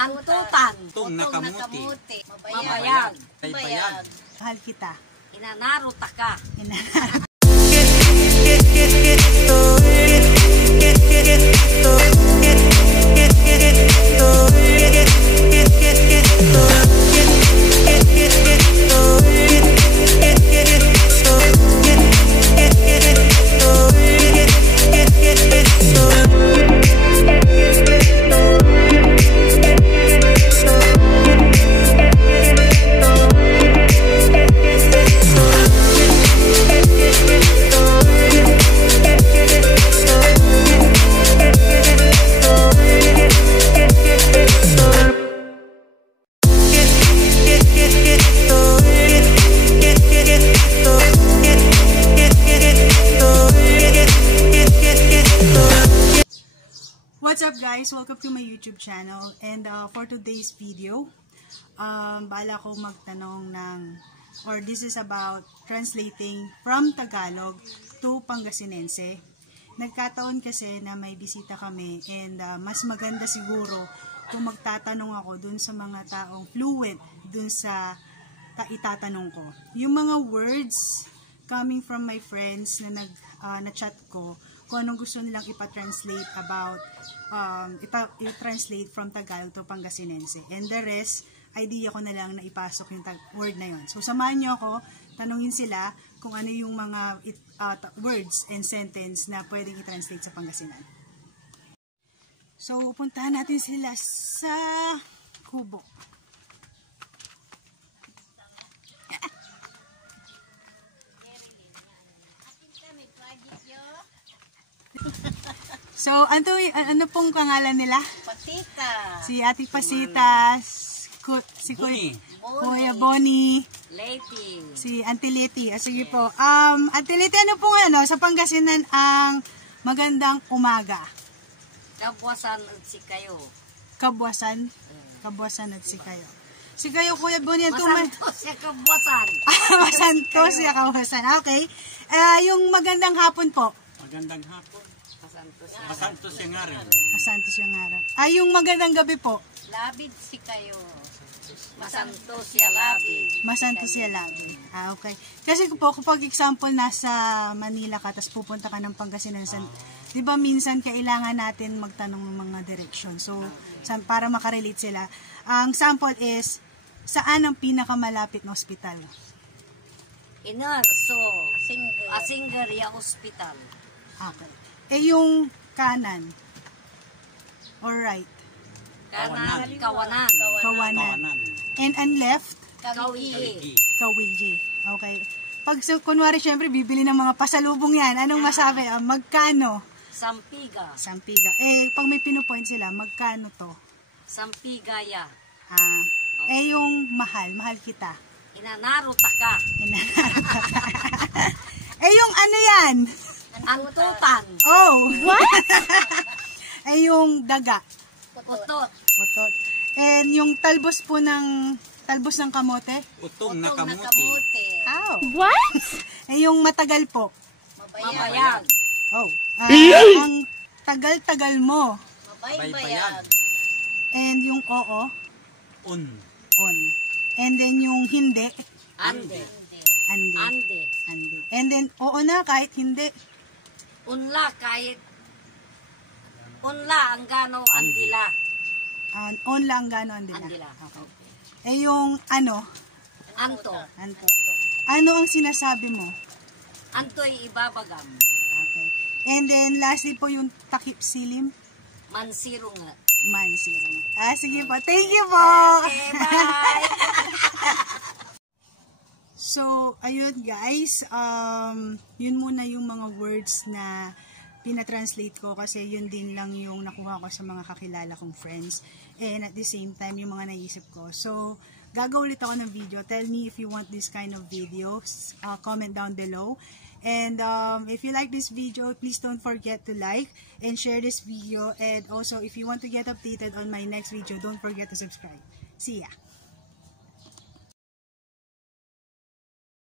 Antutan. Utong nakamuti. Mabayag. Baybayag. Mahal kita. Inanaruta ka. What's up guys? Welcome to my YouTube channel, and for today's video, bala ko magtanong this is about translating from Tagalog to Pangasinense. Nagkataon kasi na may bisita kami, and mas maganda siguro kung magtatanong ako dun sa mga taong fluent dun sa itatanong ko. Yung mga words coming from my friends na na-chat ko, kung anong gusto nilang ipa-translate about, i-translate from Tagalog to Pangasinense. And the rest, idea ko na lang na ipasok yung word na yun. So, samahan nyo ako, tanungin sila kung ano yung mga words and sentence na pwedeng i-translate sa Pangasinan. So, puntahan natin sila sa kubo. So, ano pong pangalan nila? Pasita. Si Ate Pasita, si Kuya Bonnie, Leti. si Auntie Leti. Sige po. Auntie Leti, ano pong sa Pangasinan ang magandang umaga? Kabwasan at si kayo. Kabwasan? Kabwasan at si kayo. Si kayo, Kuya Bonnie, Masantos siya kabwasan. Masantos siya kabwasan. Okay. Yung magandang hapon po. Magandang hapon. Masantos. Masantos yung araw. Masantos yung araw. Yung magandang gabi po. Labid si kayo. Masantos siya labid. Masantos siya labi. Okay. Kasi po, kapag example, nasa Manila ka, tapos pupunta ka ng Pangasinan, di ba minsan kailangan natin magtanong ng mga direction. So, para makarelate sila. Ang sample is, saan ang pinakamalapit na ospital? Inarso. Asingaria Hospital. Okay. Yung kanan or right? Kawanan. Kawanan. And left? Kawili. Kawili. Okay. Pag kunwari, syempre, bibili ng mga pasalubong yan. Anong masabi? Magkano? Sampiga. Sampiga. Pag may pinupoint sila, magkano to? Sampigaya. Yung mahal kita. Inanaruta ka. Yung ano yan? Antutan. Oh! What? Yung daga. Utot. Utot. And yung talbos ng kamote? Utong Utong nakamuti. Oh. What? Yung matagal po? Mabayag. Oh. Ang tagal-tagal mo? Baybayag. And yung oo? On. And then yung hindi? Ande. Ande. And then oo na kahit hindi? Unla kahit unla ang gano andila. On lang gano andila. Andila. Okay. Yung ano? Anto. Ano ang sinasabi mo? Anto'y ibabagam. Okay. And then lastly po yung takip silim? Mansiro nga. Mansiro. Sige po. Thank you po. Okay, bye. So, ayun guys, yun muna yung mga words na pinatranslate ko kasi yun din lang yung nakuha ko sa mga kakilala kong friends, and at the same time yung mga naisip ko. So, gagawin ulit ako ng video. Tell me if you want this kind of videos. Comment down below. And if you like this video, please don't forget to like and share this video. And also, if you want to get updated on my next video, don't forget to subscribe. See ya!